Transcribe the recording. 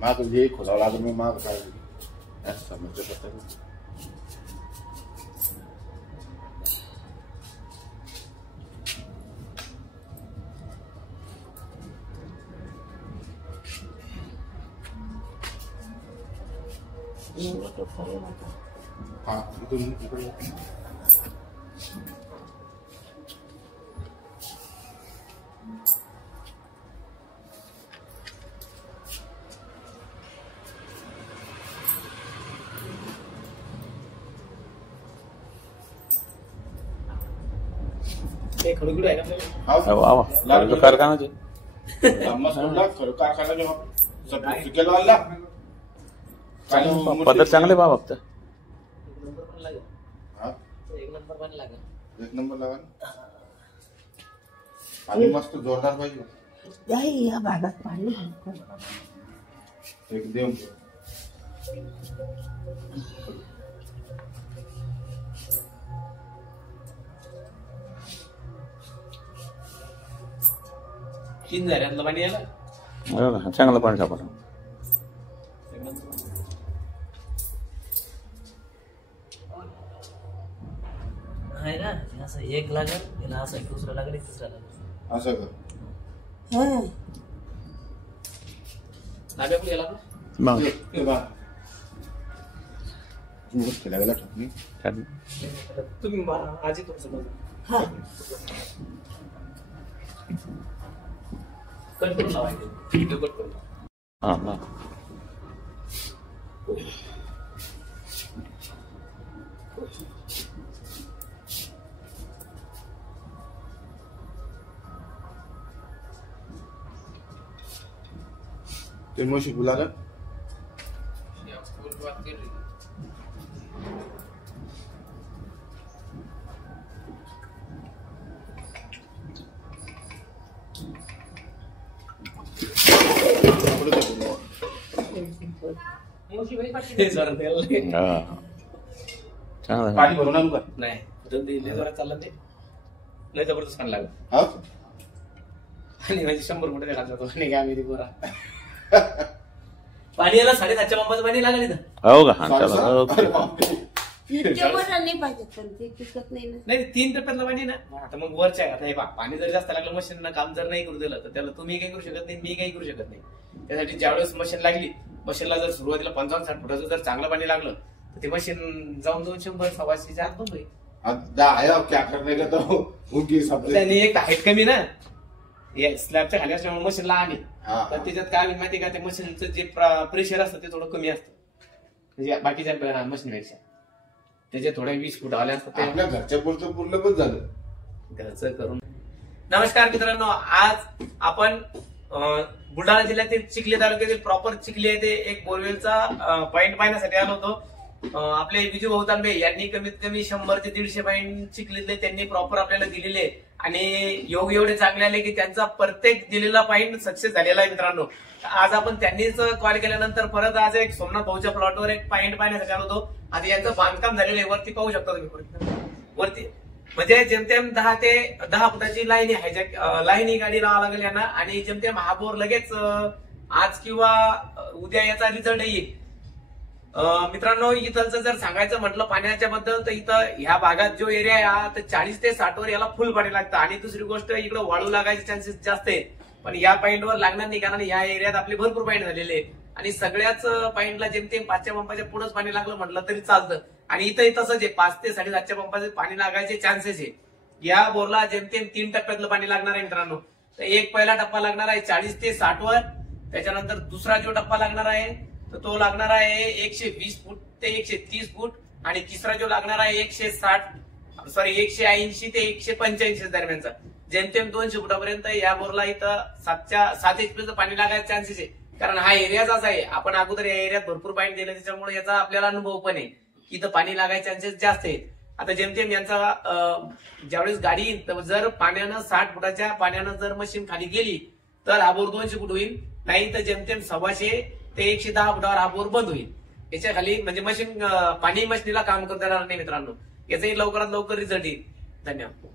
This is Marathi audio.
माग ये खोलावं लागेल मी माग काय समजलं कसं हाँ इकडून खडगुड आहे ना कारखाना कारखाना जो पद्धत चांगले बा फक्त एक नंबर लागा पाणी मस्त जोरदार पाहिजे या भागात पाणी एकदम तीन झाल्यातलं पाणी यायला चांगलं पाणी सापडलं आहे ना असं एक लागेल याला असं एक दुसरं लागेल एक तिसरा लागेल असं का नाव्या कुठे गेला लागला तुम्ही आजी तुमचं कट करून लावायचं व्हिडिओ कट करून हा ते मशी बुलाला पाणी भरून आणू का नाही चालला ते लय जबरदस्त पाणी लागलं आणि म्हणजे 100 फुट लागला तो आणि काय आम्ही बोरा पाणी याला 7.5च्या पंपाचं पाणी लागलं इथं हो का नाही 3 टप्प्यातलं पाणी ना आता मग वरच्या आता हे पाणी जर जास्त लागलं मशीन काम जर नाही करू दिलं तर त्याला तुम्ही काही करू शकत नाही मी काही करू शकत नाही त्यासाठी ज्यावेळेस मशीन लागली मशीनला जर सुरुवातीला 55-60 फुटाचं जर चांगलं पाणी लागलं तर ते मशीन जाऊन 200-100-125च्या आत बंद होईल त्यांनी एक हाईट कमी ना स्लॅबच्या खाली असल्यामुळे मशीन लहान आहे तर त्याच्यात काय माहिती का त्या मशीनचं जे प्रेशर असतं ते थोडं कमी असतं म्हणजे बाकीच्या मशीनपेक्षा त्याचे थोडे 20 फूट आले असतात आपल्या घरच्या पुरतं पूर्ण पण झालं घरचं करून. नमस्कार मित्रांनो, आज आपण बुलढाणा जिल्ह्यातील चिखली तालुक्यातील प्रॉपर चिखली येथे एक बोरवेलचा पॉइंट पाहण्यासाठी आलो होतो. आपले विजू भाऊ तांबे यांनी कमीत कमी 100 ते 150 पॉइंट चिखलीतले त्यांनी प्रॉपर आपल्याला दिलेले आणि योग एवढे चांगले आले की त्यांचा प्रत्येक दिलेला पॉइंट सक्सेस झालेला आहे. मित्रांनो, आज आपण त्यांनीच कॉल केल्यानंतर परत आज एक सोमनाथ भाऊच्या प्लॉटवर एक पॉइंट पाहण्यासाठी आलो होतो. आता यांचं बांधकाम झालेलं आहे, वरती पाहू शकता तुम्ही वरती म्हणजे जेमतेम 10 ते 10 फुटाची लाईन आहे. लाईन गाडी लावा लागेल यांना आणि जेमतेम हा बोर लगेच आज किंवा उद्या याचा रिझल्ट येईल. मित्रांनो, इथलचं जर सांगायचं म्हटलं पाण्याच्या बद्दल तर इथं ह्या भागात जो एरिया आहे तर 40 ते 60 वर याला फुल पाणी लागतं आणि दुसरी गोष्ट इकडे वाळू लागायचे चान्सेस जास्त आहेत. पण या पॉईंटवर लागणार नाही कारण या एरियात आपले भरपूर पॉईंट झालेले आणि सगळ्याच पॉईंटला जेमतेम 5च्या पंपाच्या पुढेच पाणी लागलं म्हटलं तरी चालतं. आणि इथं तसंच आहे, 5 ते 7.5च्या पंपाचे पाणी लागायचे चान्सेस आहे. या बोरला जेमतेम 3 टप्प्यातलं पाणी लागणार आहे. मित्रांनो, तर एक पहिला टप्पा लागणार आहे 40 ते 60 वर, त्याच्यानंतर दुसरा जो टप्पा लागणार आहे तर तो लागणार आहे 120 फूट ते 130 फूट आणि तिसरा जो लागणार आहे 180 ते 185 दरम्यानचा. जेमतेम 200 फुटापर्यंत या बोरला इथं 7 एचपीचं पाणी लागायचं चान्सेस आहे. कारण हा एरियाच असा आहे, आपण अगोदर या एरियात भरपूर पाणी दिलं त्याच्यामुळे याचा आपल्याला अनुभव पण आहे की इथं पाणी लागायचे चान्सेस जास्त आहेत. आता जेमतेम यांचा ज्यावेळेस गाडी येईल तर जर पाण्यानं 60 फुटाच्या पाण्यानं जर मशीन खाली गेली तर हा बोर 200 फूट होईल, नाही तर जेमतेम 125 ते 110 फुटावर हा बोर बंद होईल. याच्या खाली म्हणजे मशीन पाणी मशीनीला काम करता येणार नाही. मित्रांनो, याचाही लवकरात लवकर रिझल्ट येईल. धन्यवाद.